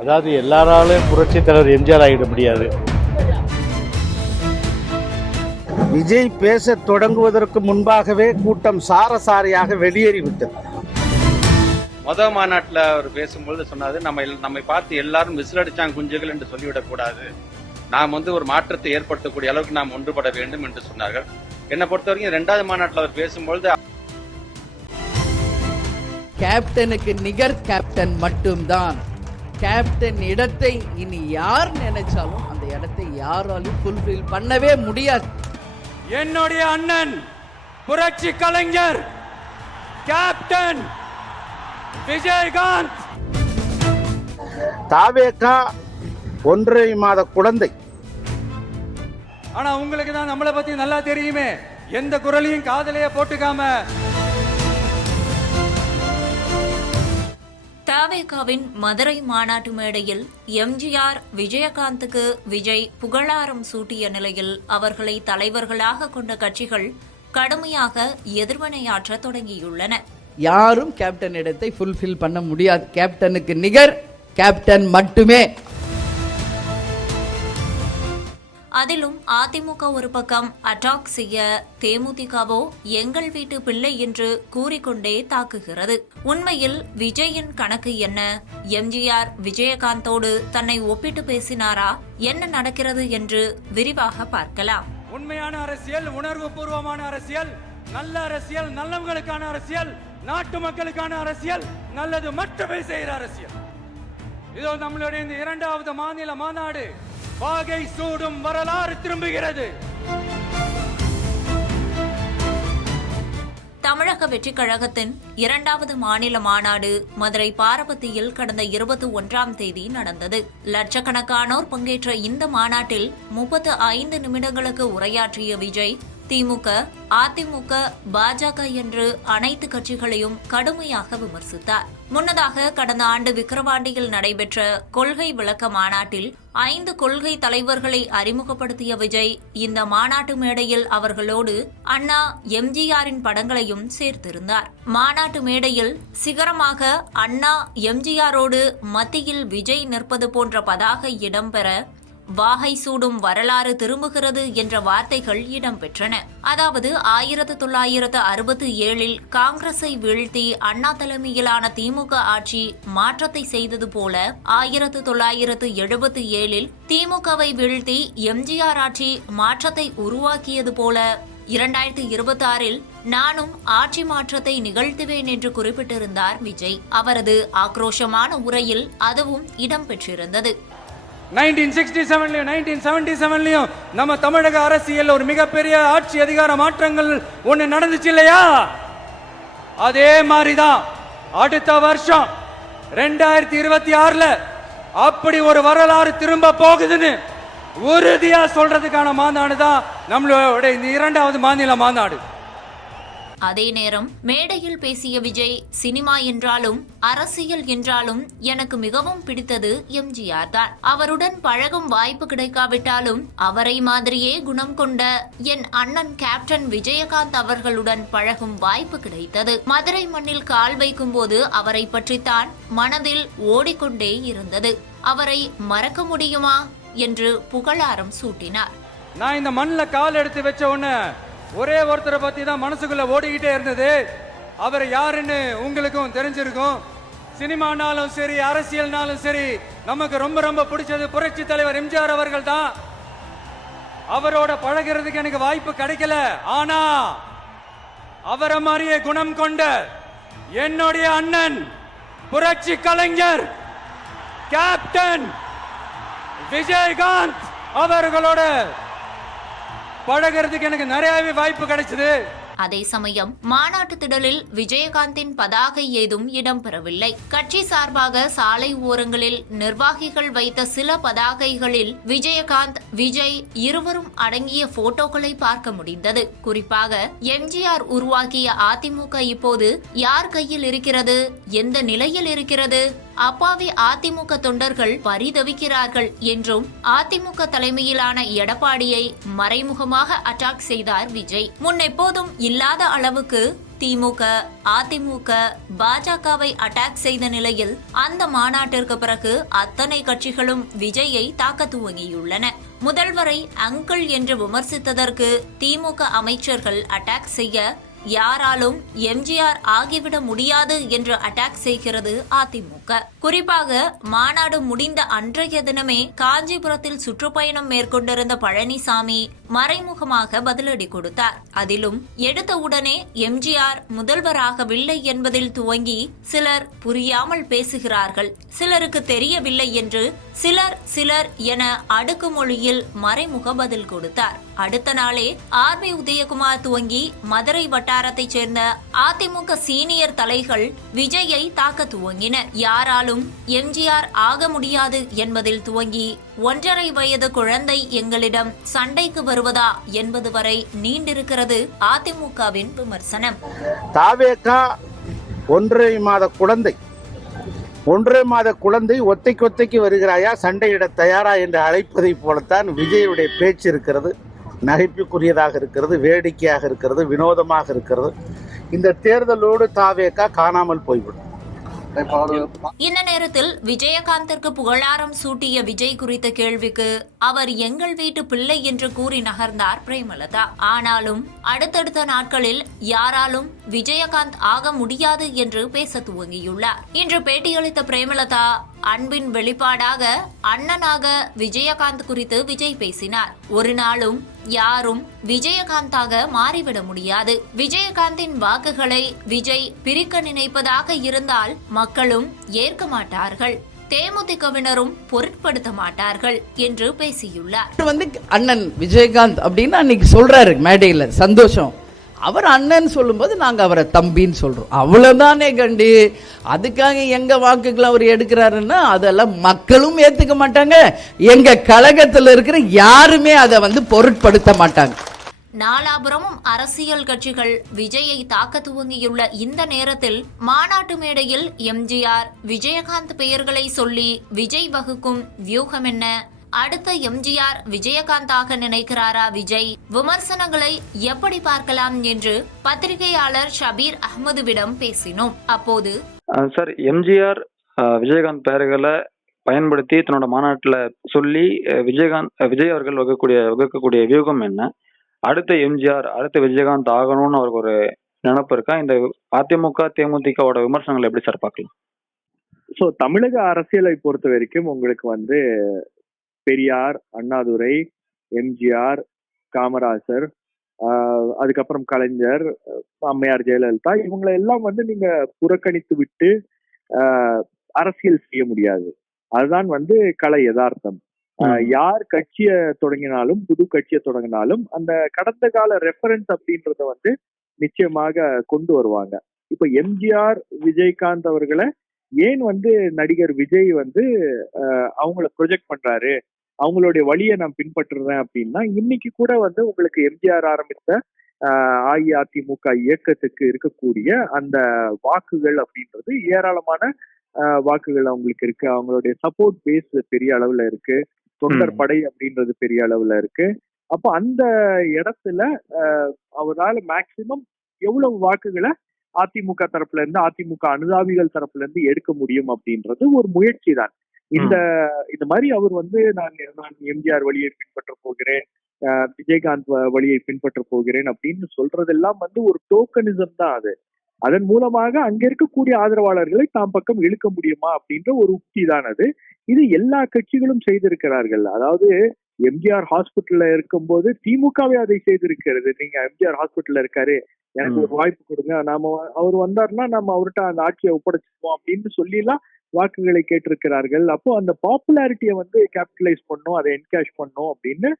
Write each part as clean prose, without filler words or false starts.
அதாவது எல்லாராலும் புரட்சி தலைவர் எம்ஜிஆர் ஆகிட முடியாது. விஜய் பேச தொடங்குவதற்கு முன்பாகவே கூட்டம் சாரசாரியாக வெளியேறிவிட்டது. மாநாட்டில் அவர் பேசும்பொழுது சொன்னாரு, நம்மை பார்த்து எல்லாரும் விசிலடிச்சாங்க குஞ்சுகள் என்று சொல்லிவிடக் கூடாது, நாம் ஒரு மாற்றத்தை ஏற்படுத்தக்கூடிய அளவுக்கு நாம் ஒன்றுபட வேண்டும் என்று சொன்னார்கள். என்னை பொறுத்தவரைக்கும் 2வது மாநாட்டில் அவர் பேசும்பொழுது கேப்டனுக்கு நிகர் கேப்டன் மட்டும்தான். கேப்டன் இடத்தை இனி யார் நினைச்சாலும் அந்த இடத்தை யாராலும் ஃபுல்ஃபில் பண்ணவே முடியாது. என்னுடைய அண்ணன் புரட்சி கலைஞர் கேப்டன் விஜயகாந்த். தாவேகா 1.5 மாத குழந்தை. ஆனா உங்களுக்கு தான் நம்மளை பத்தி நல்லா தெரியுமே, எந்த குரலையும் காதலையே போட்டுக்காம. தாவேகாவின் மதுரை மாநாட்டு மேடையில் எம்ஜிஆர் விஜயகாந்துக்கு விஜய் புகழாரம் சூட்டிய நிலையில் அவர்களை தலைவர்களாக கொண்ட கட்சிகள் கடுமையாக எதிர்வினையாற்ற தொடங்கியுள்ளன. யாரும் கேப்டன் இடத்தை ஃபுல்ஃபில் பண்ண முடியாது. கேப்டனுக்கு நிகர் கேப்டன் மட்டுமே. அதிலும் அதிமுக ஒரு பக்கம் அட்டாக் செய்ய, தேமுதிகவோ எங்கள் வீட்டு பிள்ளை என்று கூறிக்கொண்டே தாக்குகிறது. உண்மையில் விஜயின் கணக்கு என்ன? எம்ஜிஆர் விஜயகாந்தோடு தன்னை ஒப்பிட்டு பேசினாரா? என்ன நடக்கிறது என்று விரிவாக பார்க்கலாம். உண்மையான அரசியல், உணர்வு பூர்வமான அரசியல், நல்ல அரசியல், நல்லவங்களுக்கான அரசியல், நாட்டு மக்களுக்கான அரசியல், நல்லது மட்டுமே செய்கிற அரசியல். இதோ நம்மளுடைய இந்த 2வது மாநில மாநாடு வாகை சூடும் வரலாறு திரும்புகிறது. தமிழக வெற்றி கழகத்தின் 2வது மாநில மாநாடு மதுரை பாரபத்தியில் கடந்த 21ஆம் தேதி நடந்தது. லட்சக்கணக்கானோர் பங்கேற்ற இந்த மாநாட்டில் 35 நிமிடங்களுக்கு உரையாற்றிய விஜய் திமுக, அதிமுக, பாஜக என்று அனைத்து கட்சிகளையும் கடுமையாக விமர்சித்தார். முன்னதாக கடந்த ஆண்டு விக்கிரவாண்டியில் நடைபெற்ற கொள்கை விளக்க மாநாட்டில் 5 கொள்கை தலைவர்களை அறிமுகப்படுத்திய விஜய் இந்த மாநாட்டு மேடையில் அவர்களோடு அண்ணா, எம்ஜிஆரின் படங்களையும் சேர்த்திருந்தார். மாநாட்டு மேடையில் சிகரமாக அண்ணா, எம்ஜிஆரோடு மத்தியில் விஜய் நிற்பது போன்ற பதாகை இடம்பெற வாகை சூடும் வரலாறு திரும்புகிறது என்ற வார்த்தைகள் இடம்பெற்றன. அதாவது 1967 காங்கிரஸை வீழ்த்தி அண்ணா தலைமையிலான திமுக ஆட்சி மாற்றத்தை செய்தது போல 1977 திமுகவை வீழ்த்தி எம்ஜிஆர் ஆட்சி மாற்றத்தை உருவாக்கியது போல 2026 நானும் ஆட்சி மாற்றத்தை நிகழ்த்துவேன் என்று குறிப்பிட்டிருந்தார் விஜய். அவரது ஆக்ரோஷமான உரையில் அதுவும் இடம்பெற்றிருந்தது. 1967 1977 நம்ம தமிழக அரசியல் ஒரு மிகப்பெரிய ஆட்சி அதிகார மாற்றங்கள் ஒண்ணு நடந்துச்சு இல்லையா? அதே மாதிரிதான் அடுத்த வருஷம் 2026 அப்படி ஒரு வரலாறு திரும்ப போகுதுன்னு உறுதியா சொல்றதுக்கான மாநாடு தான் நம்மளோட இந்த 2வது மாநில மாநாடு. அதே நேரம் மேடையில் பேசிய விஜய், சினிமா என்றாலும் அரசியல் என்றாலும் எனக்கு மிகவும் பிடித்தது எம்ஜிஆர் தான். அவருடன் பழகும் வாய்ப்பு கிடைக்காவிட்டாலும் அவரை மாதிரியே குணம் கொண்ட என் அண்ணன் கேப்டன் விஜயகாந்த் அவர்களுடன் பழகும் வாய்ப்பு கிடைத்தது. மதுரை மண்ணில் கால் வைக்கும் போது அவரை பற்றித்தான் மனதில் ஓடிக்கொண்டே இருந்தது. அவரை மறக்க முடியுமா என்று புகழாரம் சூட்டினார். நான் இந்த மண்ணில் கால் எடுத்து வச்ச உடனே ஒரே ஒருத்தரை பத்தி தான் மனசுக்குள்ள ஓடிக்கிட்டே இருந்தது. அவர் யாருன்னு உங்களுக்கும் தெரிஞ்சிருக்கும். சினிமானாலும் சரி, அரசியல்னாலும் சரி, நமக்கு ரொம்ப ரொம்ப பிடிச்சது புரட்சி தலைவர் எம்ஜிஆர் அவர்கள் தான். அவரோட பழகிறதுக்கு எனக்கு வாய்ப்பு கிடைக்கல. ஆனா அவரை மாதிரியே குணம் கொண்ட என்னுடைய அண்ணன் புரட்சி கலைஞர் கேப்டன் விஜயகாந்த் அவர்களோட பழகிறதுக்கு எனக்கு நிறையவே வாய்ப்பு கிடைச்சது. அதே சமயம் மாநாட்டு திடலில் விஜயகாந்தின் பதாகை ஏதும் இடம்பெறவில்லை. கட்சி சார்பாக சாலை ஓரங்களில் நிர்வாகிகள் வைத்த சில பதாகைகளில் விஜயகாந்த், விஜய் இருவரும் அடங்கிய போட்டோக்களை பார்க்க முடிந்தது. குறிப்பாக எம்ஜிஆர் உருவாக்கிய அதிமுக இப்போது யார் கையில் இருக்கிறது, எந்த நிலையில் இருக்கிறது, அப்பாவி அதிமுக தொண்டர்கள் பரிதவிக்கிறார்கள் என்றும் அதிமுக தலைமையிலான எடப்பாடியை மறைமுகமாக அட்டாக் செய்தார் விஜய். முன்னெப்போதும் இல்லாத அளவுக்கு திமுக, அதிமுக, பாஜகவை அட்டாக் செய்த நிலையில் அந்த மாநாட்டிற்கு பிறகு அத்தனை கட்சிகளும் விஜயை தாக்க துவங்கியுள்ளன. முதல்வரை அங்கிள் என்று விமர்சித்ததற்கு திமுக அமைச்சர்கள் அட்டாக் செய்ய யாராலும் எம்ஜிஆர் ஆகிவிட முடியாது என்று அட்டாக் செய்கிறது அதிமுக. குறிப்பாக மாநாடு முடிந்த அன்றைய தினமே காஞ்சிபுரத்தில் சுற்றுப்பயணம் மேற்கொண்டிருந்த பழனிசாமி மறைமுகமாக பதிலடி கொடுத்தார். அதிலும் எடுத்த உடனே எம்ஜிஆர் முதல்வராகவில்லை என்பதில் துவங்கி சிலர் புரியாமல் பேசுகிறார்கள், சிலருக்கு தெரியவில்லை என்று சிலர் என அடுக்குமொழியில் மறைமுக பதில் கொடுத்தார். அடுத்த நாளே ஆர்.பி. உதயகுமார் துவங்கி மதுரை வட்டாரத்தைச் சேர்ந்த அதிமுக சீனியர் தலைகள் விஜயை தாக்க துவங்கினர். யாராலும் எம்ஜிஆர் ஆக முடியாது என்பதில் துவங்கி 1.5 வயது குழந்தை எங்களிடம் சண்டைக்கு வருவதா என்பது வரை நீண்டிருக்கிறது அதிமுகவின் விமர்சனம். தாவேகா 1.5 மாத குழந்தை, 1.5 மாத குழந்தை ஒத்தைக்கு வருகிறாயா, சண்டையிட தயாரா என்று அழைப்பதை போலத்தான் விஜயுடைய பேச்சு இருக்கிறது. நகைப்புக்குரியதாக இருக்கிறது, வேடிக்கையாக இருக்கிறது, வினோதமாக இருக்கிறது. இந்த தேர்தலோடு தாவேகா காணாமல் போய்விடும். இந்த நேரத்தில் விஜயகாந்திற்கு புகழாரம் சூட்டிய விஜய் குறித்த கேள்விக்கு அவர் எங்கள் வீட்டு பிள்ளை என்று கூறி நகர்ந்தார் பிரேமலதா. ஆனாலும் அடுத்தடுத்த நாட்களில் யாராலும் விஜயகாந்த் ஆக முடியாது என்று பேச துவங்கியுள்ளார். இன்று பேட்டியளித்த பிரேமலதா அன்பின் வெளிப்பாடாக அண்ணனாக விஜயகாந்த் குறித்து விஜய் பேசினார். ஒரு நாளும் யாரும் விஜயகாந்தாக மாறிவிட முடியாது. விஜயகாந்தின் வாக்குகளை விஜய் பிரிக்க நினைப்பதாக இருந்தால் மக்களும் ஏற்க மாட்டார்கள், தேமுதிகவினரும் பொருட்படுத்த மாட்டார்கள் என்று பேசியுள்ளார். அண்ணன் விஜயகாந்த் அப்படின்னு அன்னைக்கு சொல்றாரு மேடையில், சந்தோஷம். அவர் அண்ணன் சொல்லும்போது நாங்கள் அவரை தம்பின்னு சொல்கிறோம், அவ்வளோதானே கண்டு. அதுக்காக எங்கள் வாக்குகளை அவர் எடுக்கிறாருன்னா அதெல்லாம் மக்களும் ஏற்றுக்க மாட்டாங்க, எங்கள் கழகத்தில் இருக்கிற யாருமே அதை பொருட்படுத்த மாட்டாங்க. நாலாபுரமும் அரசியல் கட்சிகள் விஜயை தாக்க துவங்கியுள்ள இந்த நேரத்தில் மாநாட்டு மேடையில் எம்ஜிஆர், விஜயகாந்த் பெயர்களை சொல்லி விஜய் வகுக்கும் வியூகம் என்ன? அடுத்த எம்ஜிஆர் விஜயகாந்தாக நினைக்கிறாரா விஜய்? விமர்சனங்களை எப்படி பார்க்கலாம் என்று பத்திரிகையாளர் ஷபீர் அஹ்மதுவிடம் பேசினோம். அப்போது சார், எம்ஜிஆர் விஜயகாந்த் பெயர்களை பயன்படுத்தி தன்னோட மாநாட்டில் சொல்லி விஜய் அவர்கள் வகுக்கக்கூடிய வியூகம் என்ன? அடுத்த எம்ஜிஆர், அடுத்த விஜயகாந்த் ஆகணும்னு அவருக்கு ஒரு நினைப்பு இருக்கா? இந்த அதிமுக தேமுதிகவோட விமர்சனங்களை எப்படி சார் பார்க்கலாம்? ஸோ தமிழக அரசியலை பொறுத்த வரைக்கும் உங்களுக்கு பெரியார், அண்ணாதுரை, எம்ஜிஆர், காமராஜர், அதுக்கப்புறம் கலைஞர், அம்மையார் ஜெயலலிதா, இவங்களை எல்லாம் நீங்க புறக்கணித்து விட்டு அரசியல் செய்ய முடியாது. அதுதான் கலை யதார்த்தம். யார் கட்சியை தொடங்கினாலும், புது கட்சியை தொடங்கினாலும் அந்த கடந்த கால ரெஃபரன்ஸ் அப்படின்றத நிச்சயமாக கொண்டு வருவாங்க. இப்ப எம்ஜிஆர், விஜயகாந்த் அவர்களை ஏன் நடிகர் விஜய் அவங்கள ப்ரொஜெக்ட் பண்றாரு, அவங்களுடைய வழியை நான் பின்பற்றுறேன் அப்படின்னா, இன்னைக்கு கூட உங்களுக்கு எம்ஜிஆர் ஆரம்பித்த அஇஅதிமுக இயக்கத்துக்கு இருக்கக்கூடிய அந்த வாக்குகள் அப்படின்றது ஏராளமான வாக்குகள் அவங்களுக்கு இருக்கு. அவங்களுடைய சப்போர்ட் பேஸ் பெரிய அளவுல இருக்கு, தொண்டர் படை அப்படின்றது பெரிய அளவுல இருக்கு. அப்ப அந்த இடத்துல அவரால் மேக்சிமம் எவ்வளவு வாக்குகளை அதிமுக தரப்புல இருந்து, அதிமுக அனுதாபிகள் தரப்புல இருந்து எடுக்க முடியும் அப்படின்றது ஒரு முயற்சி தான். இந்த மாதிரி அவர் நான் எம்ஜிஆர் வழியை பின்பற்ற போகிறேன், விஜயகாந்த் வழியை பின்பற்ற போகிறேன் அப்படின்னு சொல்றதெல்லாம் ஒரு டோக்கனிசம் தான். அதன் மூலமாக அங்க இருக்கக்கூடிய ஆதரவாளர்களை தாம் பக்கம் இழுக்க முடியுமா அப்படின்ற ஒரு உக்தி தான் அது. இது எல்லா கட்சிகளும் செய்திருக்கிறார்கள். அதாவது எம்ஜிஆர் ஹாஸ்பிட்டல்ல இருக்கும்போது திமுகவே அதை செய்திருக்கிறது. நீங்க எம்ஜிஆர் ஹாஸ்பிட்டல்ல இருக்காரு, எனக்கு ஒரு வாய்ப்பு கொடுங்க, அவர் வந்தாருன்னா நம்ம அவர்கிட்ட அந்த ஆட்சியை ஒப்படைச்சிப்போம் அப்படின்னு சொல்லி எல்லாம் வாக்குகளை கேட்டிருக்கிறார்கள். அப்போ அந்த பாப்புலாரிட்டியை கேபிட்டலைஸ் பண்ணும், அதை என்கேஷ் பண்ணும் அப்படின்னு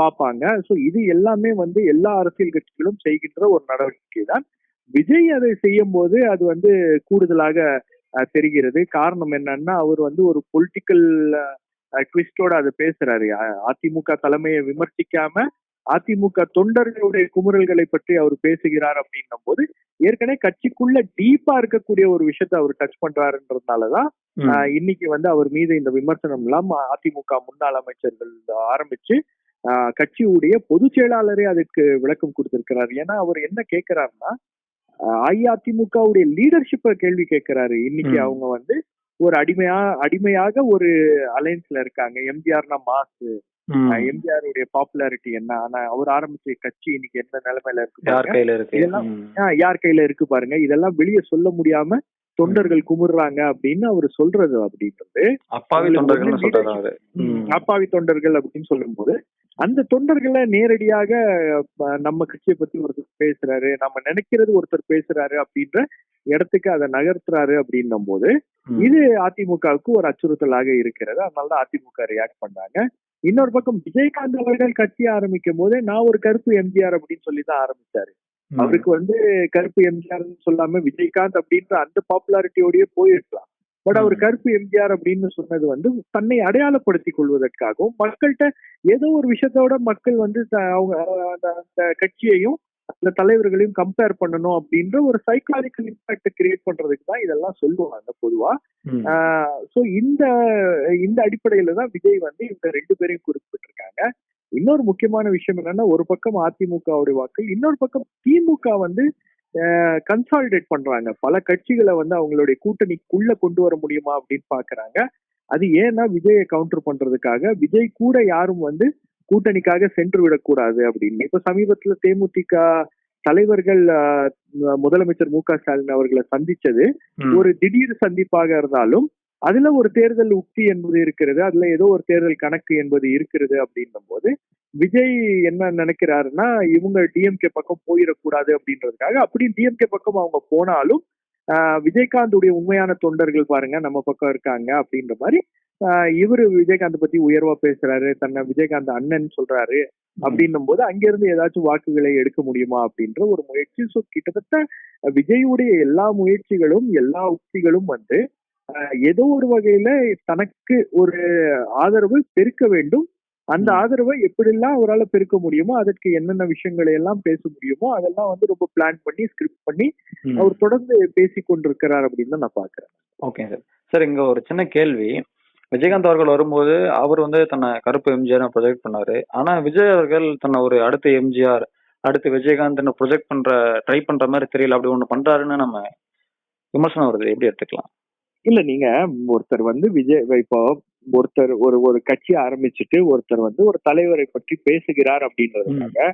பார்ப்பாங்க. ஸோ இது எல்லாமே எல்லா அரசியல் கட்சிகளும் செய்கின்ற ஒரு நடவடிக்கை தான். விஜய் அதை செய்யும் போது அது கூடுதலாக தெரிகிறது. காரணம் என்னன்னா, அவர் ஒரு பொலிட்டிக்கல் ட்விஸ்டோட அதை பேசுறாரு. அதிமுக தலைமையை விமர்சிக்காம அதிமுக தொண்டர்களுடைய குமுறல்களை பற்றி அவர் பேசுகிறார் அப்படின்னும் போது ஏற்கனவே கட்சிக்குள்ள டீப்பா இருக்கக்கூடிய ஒரு விஷயத்த அவர் டச் பண்றாருன்றதுனாலதான் இன்னைக்கு அவர் மீது இந்த விமர்சனம் எல்லாம் அதிமுக முன்னாள் அமைச்சர்கள் ஆரம்பிச்சு கட்சியுடைய பொதுச் செயலாளரே அதுக்கு விளக்கம் கொடுத்திருக்கிறார். ஏன்னா அவர் என்ன கேட்கிறாருன்னா, அஇஅதிமுகவுடைய லீடர்ஷிப்பை கேள்வி கேட்கிறாரு. இன்னைக்கு அவங்க வந்து ஒரு அடிமையாக ஒரு அலைன்ஸ்ல இருக்காங்க. எம்ஜிஆர்னா மாசு, எம்ஜிஆருடைய பாப்புலாரிட்டி என்ன, ஆனா அவர் ஆரம்பிச்ச கட்சி இன்னைக்கு என்ன நிலைமையில இருக்கு, இதெல்லாம் யார் கையில இருக்கு பாருங்க. இதெல்லாம் வெளியே சொல்ல முடியாம தொண்டர்கள் குமுறாங்க அப்படின்னு அவர் சொல்றது அப்படின்றது அப்பாவி தொண்டர்கள் அப்படின்னு சொல்லும் போது, அந்த தொண்டர்களை நேரடியாக நம்ம கட்சியை பத்தி ஒருத்தர் பேசுறாரு, நம்ம நினைக்கிறது ஒருத்தர் பேசுறாரு அப்படின்ற இடத்துக்கு அதை நகர்த்துறாரு அப்படின்னும் போது இது அதிமுகவுக்கு ஒரு அச்சுறுத்தலாக இருக்கிறது. அதனாலதான் அதிமுக ரியாக்ட் பண்ணாங்க. இன்னொரு பக்கம் விஜயகாந்த் அவர்கள் கட்சி ஆரம்பிக்கும் போது நான் ஒரு கருப்பு எம்ஜிஆர் அப்படின்னு சொல்லிதான் ஆரம்பிச்சாரு. அவருக்கு வந்து கருப்பு எம்ஜிஆர் சொல்லாம விஜயகாந்த் அப்படின்ற அந்த பாப்புலாரிட்டியோடய போயிருக்கலாம். பட் அவர் கருப்பு எம்ஜிஆர் அப்படின்னு சொன்னது வந்து தன்னை அடையாளப்படுத்திக் கொள்வதற்காகவும், மக்கள்கிட்ட ஏதோ ஒரு விஷயத்தோட மக்கள் வந்து அவங்க அந்த கட்சியையும் அந்த தலைவர்களையும் கம்பேர் பண்ணணும் அப்படின்ற ஒரு சைக்காலஜிக்கல் இம்பாக்ட் கிரியேட் பண்றதுக்கு தான் இதெல்லாம் சொல்லுவாங்க பொதுவா. சோ இந்த அடிப்படையில தான் விஜய் வந்து இந்த 2 பேரையும் குறிப்பிட்டிருக்காங்க. இன்னொரு முக்கியமான விஷயம் என்னன்னா, ஒரு பக்கம் அதிமுகவுடைய வாக்கு, இன்னொரு பக்கம் திமுக வந்து கன்சாலிடேட் பண்றாங்க. பல கட்சிகளை வந்து அவங்களுடைய கூட்டணிக்குள்ள கொண்டு வர முடியுமா அப்படின்னு பாக்குறாங்க. அது ஏன்னா விஜயை கவுண்டர் பண்றதுக்காக, விஜய் கூட யாரும் வந்து கூட்டணிக்காக சென்று விடக்கூடாது அப்படின்னு. இப்ப சமீபத்துல தேமுதிக தலைவர்கள் முதலமைச்சர் மு.க. ஸ்டாலின் அவர்களை சந்திச்சது ஒரு திடீர் சந்திப்பாக இருந்தாலும் அதுல ஒரு தேர்தல் உக்தி என்பது இருக்கிறது, அதுல ஏதோ ஒரு தேர்தல் கணக்கு என்பது இருக்கிறது அப்படின்னும் போது விஜய் என்ன நினைக்கிறாருன்னா, இவங்க டிஎம்கே பக்கம் போயிடக்கூடாது அப்படின்றதுக்காக, அப்படி டிஎம்கே பக்கம் அவங்க போனாலும் விஜயகாந்துடைய உண்மையான தொண்டர்கள் பாருங்க நம்ம பக்கம் இருக்காங்க அப்படின்ற மாதிரி இவரு விஜயகாந்த் பத்தி உயர்வா பேசுறாரு, தன்னை விஜயகாந்த் அண்ணன் சொல்றாரு அப்படின்னும் போது அங்கிருந்து ஏதாச்சும் வாக்குகளை எடுக்க முடியுமா அப்படின்ற ஒரு முயற்சி. ஸோ கிட்டத்தட்ட விஜயுடைய எல்லா முயற்சிகளும் எல்லா உக்திகளும் வந்து ஏதோ ஒரு வகையில தனக்கு ஒரு ஆதரவு பெருக்க வேண்டும். அந்த ஆதரவை எப்படிலாம் அவரால் பெருக்க முடியுமோ, அதற்கு என்னென்ன விஷயங்களை எல்லாம் பேச முடியுமோ அதெல்லாம் வந்து ரொம்ப பிளான் பண்ணி ஸ்கிரிப்ட் பண்ணி அவர் தொடர்ந்து பேசி கொண்டிருக்கிறார் அப்படின்னு தான் நான் பாக்குறேன். Okay sir. சார், இங்க ஒரு சின்ன கேள்வி. விஜயகாந்த் அவர்கள் வரும்போது அவர் வந்து தன்னை கருப்பு எம்ஜிஆர் ப்ரொஜெக்ட் பண்ணாரு. ஆனா விஜய் அவர்கள் தன்னை ஒரு அடுத்த எம்ஜிஆர், அடுத்து விஜயகாந்த் ப்ரொஜெக்ட் ட்ரை பண்ற மாதிரி தெரியல, அப்படி ஒண்ணு பண்றாருன்னு நம்ம விமர்சனம் வருது, எப்படி எடுத்துக்கலாம்? இல்ல, நீங்க ஒருத்தர் வந்து இப்போ ஒருத்தர் ஒரு கட்சி ஆரம்பிச்சுட்டு ஒருத்தர் வந்து ஒரு தலைவரை பற்றி பேசுகிறார் அப்படின்றதுக்காக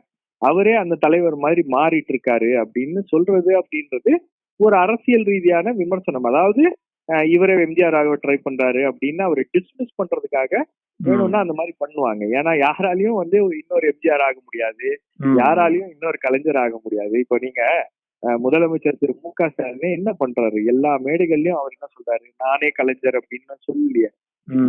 அவரே அந்த தலைவர் மாதிரி மாறிட்டு இருக்காரு அப்படின்னு சொல்றது அப்படின்றது ஒரு அரசியல் ரீதியான விமர்சனம். அதாவது இவரே எம்ஜிஆர் ஆக ட்ரை பண்றாரு அப்படின்னு அவரை டிஸ்மிஸ் பண்றதுக்காக வேணும்னா அந்த மாதிரி பண்ணுவாங்க. ஏன்னா யாராலையும் வந்து இன்னொரு எம்ஜிஆர் ஆக முடியாது, யாராலையும் இன்னொரு கலைஞர் ஆக முடியாது. இப்போ நீங்க முதலமைச்சர் திரு மு.க. ஸ்டாலின் என்ன பண்றாரு, எல்லா மேடைகள்லயும் அவர் என்ன சொல்றாரு, நானே கலைஞர் அப்படின்னு சொல்லலையே,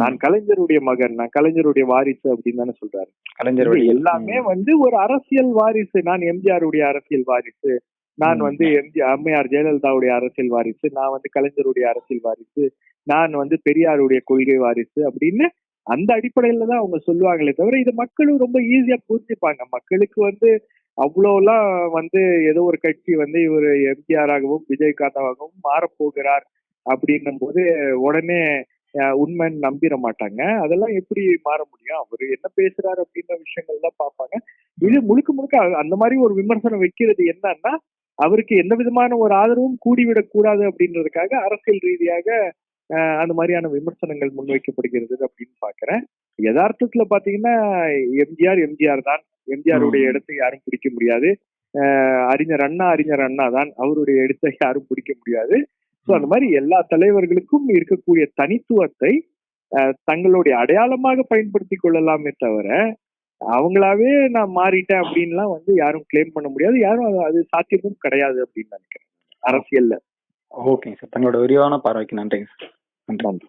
நான் கலைஞருடைய மகன், நான் கலைஞருடைய வாரிசு அப்படின்னு தானே சொல்றாரு. கலைஞருடைய எல்லாமே வந்து ஒரு அரசியல் வாரிசு. நான் எம்ஜிஆருடைய அரசியல் வாரிசு, நான் வந்து அம்மையார் ஜெயலலிதாவுடைய அரசியல் வாரிசு, நான் வந்து கலைஞருடைய அரசியல் வாரிசு, நான் வந்து பெரியாருடைய கொள்கை வாரிசு அப்படின்னு அந்த அடிப்படையில தான் அவங்க சொல்லுவாங்களே தவிர இதை மக்களும் ரொம்ப ஈஸியா புரிஞ்சுப்பாங்க. மக்களுக்கு வந்து அவ்வளோலாம் வந்து ஏதோ ஒரு கட்சி வந்து இவர் எம்ஜிஆர் ஆகவும் விஜயகாந்தாகவும் மாறப்போகிறார் அப்படின்னும் போது உடனே உண்மைன்னு நம்பிட மாட்டாங்க. அதெல்லாம் எப்படி மாற முடியும், அவரு என்ன பேசுறாரு அப்படின்ற விஷயங்கள்லாம் பார்ப்பாங்க. இது முழுக்க அந்த மாதிரி ஒரு விமர்சனம் வைக்கிறது என்னன்னா, அவருக்கு எந்த விதமான ஒரு ஆதரவும் கூடிவிடக் கூடாது அப்படின்றதுக்காக அரசியல் ரீதியாக அந்த மாதிரியான விமர்சனங்கள் முன்வைக்கப்படுகிறது அப்படின்னு பாக்குறேன். யதார்த்தத்துல பாத்தீங்கன்னா எம்ஜிஆர் தான், எம்ஜிஆருடைய இடத்தை யாரும் பிடிக்க முடியாது. அறிஞர் அண்ணா தான், அவருடைய இடத்தை யாரும் பிடிக்க முடியாது. ஸோ அந்த மாதிரி எல்லா தலைவர்களுக்கும் இருக்கக்கூடிய தனித்துவத்தை தங்களுடைய அடையாளமாக பயன்படுத்தி கொள்ளலாமே தவிர அவங்களாவே நான் மாறிட்டேன் அப்படின்லாம் வந்து யாரும் கிளைம் பண்ண முடியாது, யாரும் அது சாத்தியமும் கிடையாது அப்படின்னு நினைக்கிறேன் அரசியல்ல. ஓகேங்க சார், தங்களோட விரிவான பார்வைக்கு நன்றிங்க சார். நன்றி.